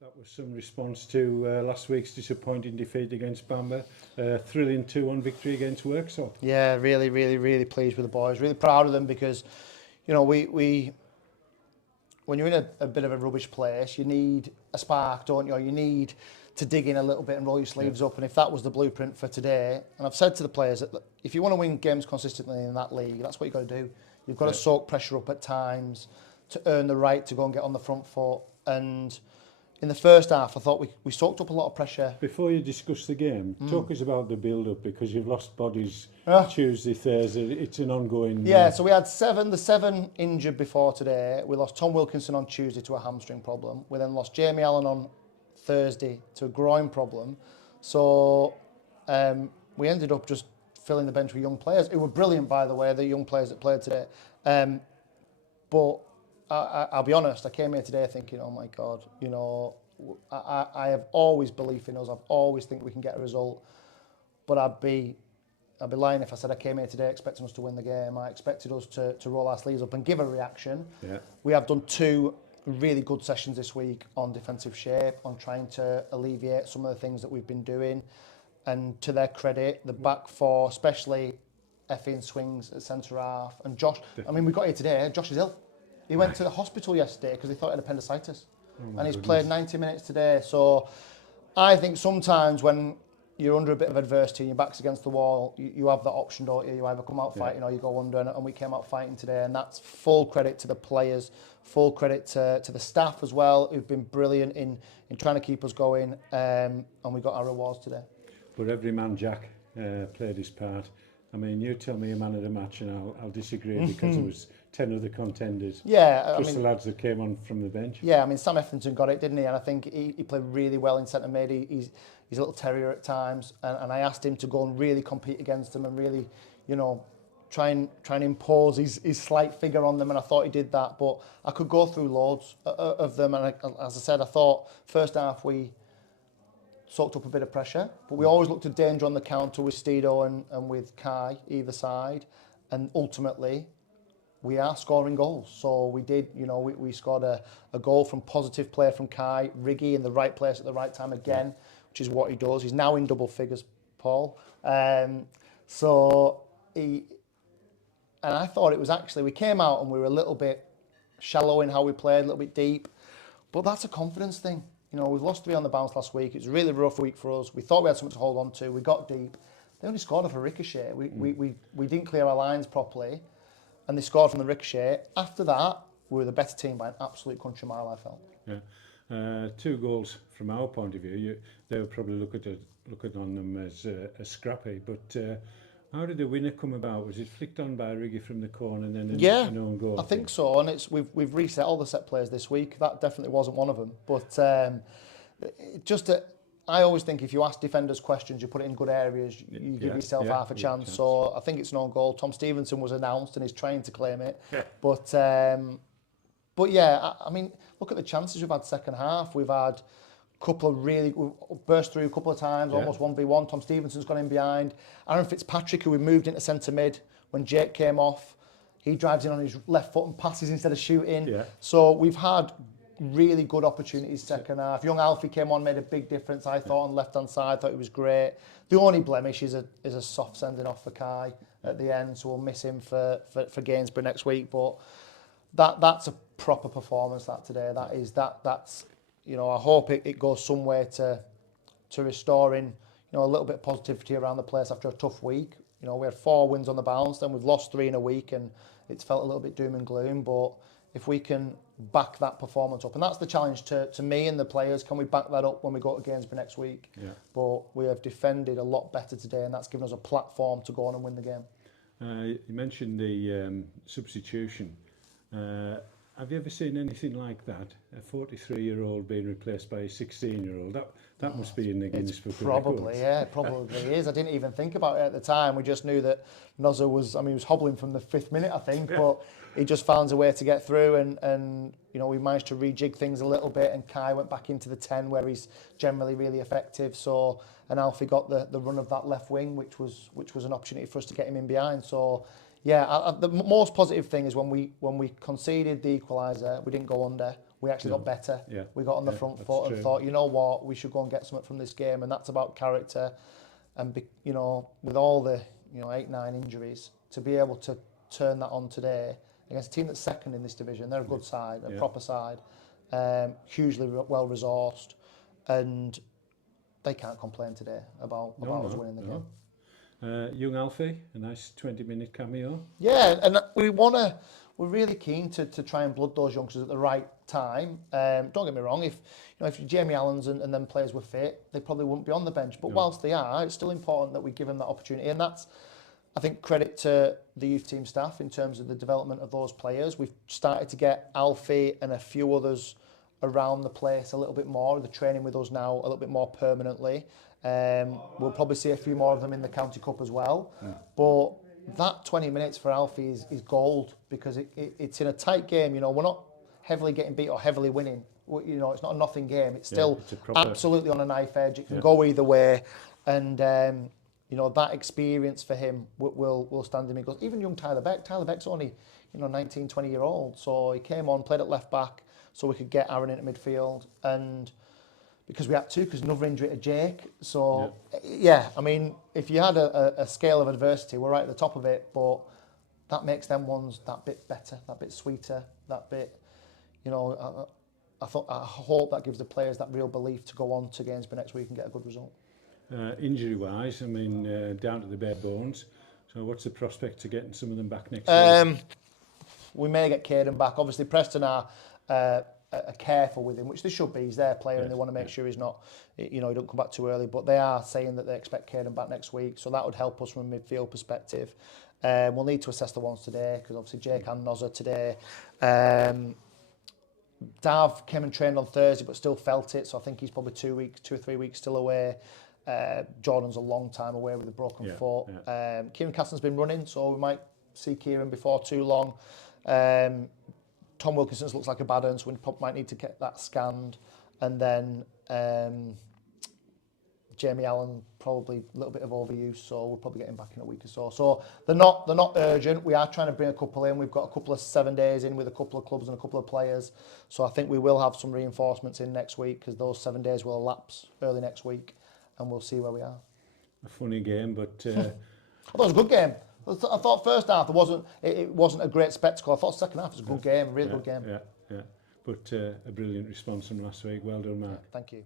That was some response to last week's disappointing defeat against Bamber. Thrilling 2-1 victory against Worksop. Yeah, really pleased with the boys. Really proud of them because, you know, we when you're in a bit of a rubbish place, you need a spark, don't you? You need to dig in a little bit and roll your sleeves up. And if that was the blueprint for today, and I've said to the players that if you want to win games consistently in that league, that's what you've got to do. You've got to soak pressure up at times to earn the right to go and get on the front foot. And in the first half, I thought we soaked up a lot of pressure. Before you discuss the game, talk us about the build-up, because you've lost bodies Tuesday, Thursday. It's an ongoing... Yeah, so we had the seven injured before today. We lost Tom Wilkinson on Tuesday to a hamstring problem. We then lost Jamie Allen on Thursday to a groin problem. So we ended up just filling the bench with young players. It were brilliant, by the way, the young players that played today. But I'll be honest, I came here today thinking, oh my God, you know, I have always belief in us. I've always think we can get a result. But I'd be lying if I said I came here today expecting us to win the game. I expected us to roll our sleeves up and give a reaction. Yeah. We have done 2 really good sessions this week on defensive shape, on trying to alleviate some of the things that we've been doing. And to their credit, the back four, especially Effie and Swings at centre half, and Josh, I mean, we got here today, Josh is ill. He went to the hospital yesterday because he thought he had appendicitis. And he's played 90 minutes today. So I think sometimes when you're under a bit of adversity and your back's against the wall, you have that option, don't you? You either come out fighting or you go under, and we came out fighting today. And that's full credit to the players, full credit to the staff as well, who've been brilliant in trying to keep us going. And we got our rewards today. But every man, Jack, played his part. I mean, you tell me a man of the match and I'll disagree because there was 10 other contenders. Yeah, plus the lads that came on from the bench. Yeah, I mean, Sam Effington got it, didn't he? And I think he played really well in centre mid. He's a little terrier at times, and I asked him to go and really compete against them and really, you know, try and impose his slight figure on them, and I thought he did that. But I could go through loads of them, and as I said, I thought first half we soaked up a bit of pressure, but we always looked at danger on the counter with Stedo and with Kai either side, and ultimately we are scoring goals. So we did, you know, we scored a goal from positive play from Kai, Riggy in the right place at the right time again, which is what he does. He's now in double figures, Paul. So he, and I thought it was actually, we came out and we were a little bit shallow in how we played, a little bit deep, but that's a confidence thing. You know, we've lost 3 on the bounce last week. It was a really rough week for us. We thought we had something to hold on to. We got deep. They only scored off a ricochet. We didn't clear our lines properly, and they scored from the ricochet. After that, we were the better team by an absolute country mile, I felt. Yeah. 2 goals from our point of view. They would probably look on them as scrappy, but how did the winner come about? Was it flicked on by Riggy from the corner and then an own goal? I think so. And we've reset all the set plays this week. That definitely wasn't one of them. But I always think if you ask defenders questions, you put it in good areas, you give yourself half a chance. So I think it's an own goal. Tom Stevenson was announced and is trying to claim it. Yeah. But yeah, I mean, look at the chances we've had second half. We've had couple of we've burst through a couple of times, almost 1v1. Tom Stevenson's gone in behind. Aaron Fitzpatrick, who we moved into centre mid when Jake came off, he drives in on his left foot and passes instead of shooting. Yeah. So we've had really good opportunities second half. Young Alfie came on, made a big difference, I thought, on the left-hand side. Thought he was great. The only blemish is a soft sending off for Kai at the end, so we'll miss him for Gainsborough next week. But that's a proper performance that today. That's you know, I hope it goes some way to restoring, you know, a little bit of positivity around the place after a tough week. You know, we had 4 wins on the bounce, then we've lost 3 in a week, and it's felt a little bit doom and gloom. But if we can back that performance up, and that's the challenge to me and the players, can we back that up when we go to Gainsborough next week? Yeah. But we have defended a lot better today, and that's given us a platform to go on and win the game. You mentioned the substitution. Have you ever seen anything like that? A 43-year-old being replaced by a 16-year-old? That must be in the Guinness Book of Records. Probably, yeah, it probably is. I didn't even think about it at the time. We just knew that Nozza was, I mean, he was hobbling from the 5th minute, I think, but he just found a way to get through, and you know, we managed to rejig things a little bit, and Kai went back into the 10 where he's generally really effective. So, and Alfie got the run of that left wing, which was an opportunity for us to get him in behind. So, yeah, the most positive thing is when we conceded the equaliser, we didn't go under. we actually got better. Yeah. We got on the Yeah, front that's foot true. and thought, you know what, we should go and get something from this game, and that's about character. And you know, with all the 8-9 injuries, to be able to turn that on today against a team that's second in this division, they're a good side, a proper side, hugely well resourced, and they can't complain today about us winning the game. Young Alfie, a nice 20-minute cameo. Yeah, and we're really keen to try and blood those youngsters at the right time. Don't get me wrong, if Jamie Allen's and them players were fit, they probably wouldn't be on the bench. But whilst they are, it's still important that we give them that opportunity. And that's, I think, credit to the youth team staff in terms of the development of those players. We've started to get Alfie and a few others around the place a little bit more. They're training with us now a little bit more permanently. We'll probably see a few more of them in the County Cup as well. But that 20 minutes for Alfie is gold, because it's in a tight game. You know, we're not heavily getting beat or heavily winning. You know, it's not a nothing game. It's still absolutely on a knife edge. It can go either way. And, you know, that experience for him will stand him in good. Even young Tyler Beck. Tyler Beck's only, 19, 20-year-old. So he came on, played at left back, so we could get Aaron into midfield. And because we had to, because another injury to Jake. So, I mean, if you had a scale of adversity, we're right at the top of it, but that makes them ones that bit better, that bit sweeter, that bit, I hope that gives the players that real belief to go on to Gainsborough next week and get a good result. Injury-wise, I mean, down to the bare bones. So what's the prospect to getting some of them back next week? We may get Caden back. Obviously, Preston are careful with him, which they should be. He's their player, and they want to make sure he's not, he don't come back too early. But they are saying that they expect Caden back next week, so that would help us from a midfield perspective. We'll need to assess the ones today, because obviously Jake and Nozza today. Dav came and trained on Thursday, but still felt it, so I think he's probably 2 or 3 weeks still away. Jordan's a long time away with a broken foot. Kieran Caston's been running, so we might see Kieran before too long. Tom Wilkinson's looks like a bad one, so we might need to get that scanned. And then Jamie Allen, probably a little bit of overuse, so we'll probably get him back in a week or so. So they're not urgent. We are trying to bring a couple in. We've got a couple of 7 days in with a couple of clubs and a couple of players. So I think we will have some reinforcements in next week, because those 7 days will elapse early next week, and we'll see where we are. A funny game, but I thought it was a good game. I thought first half it wasn't a great spectacle. I thought second half was a good game, really good game. But a brilliant response from last week. Well done, Mark. Thank you.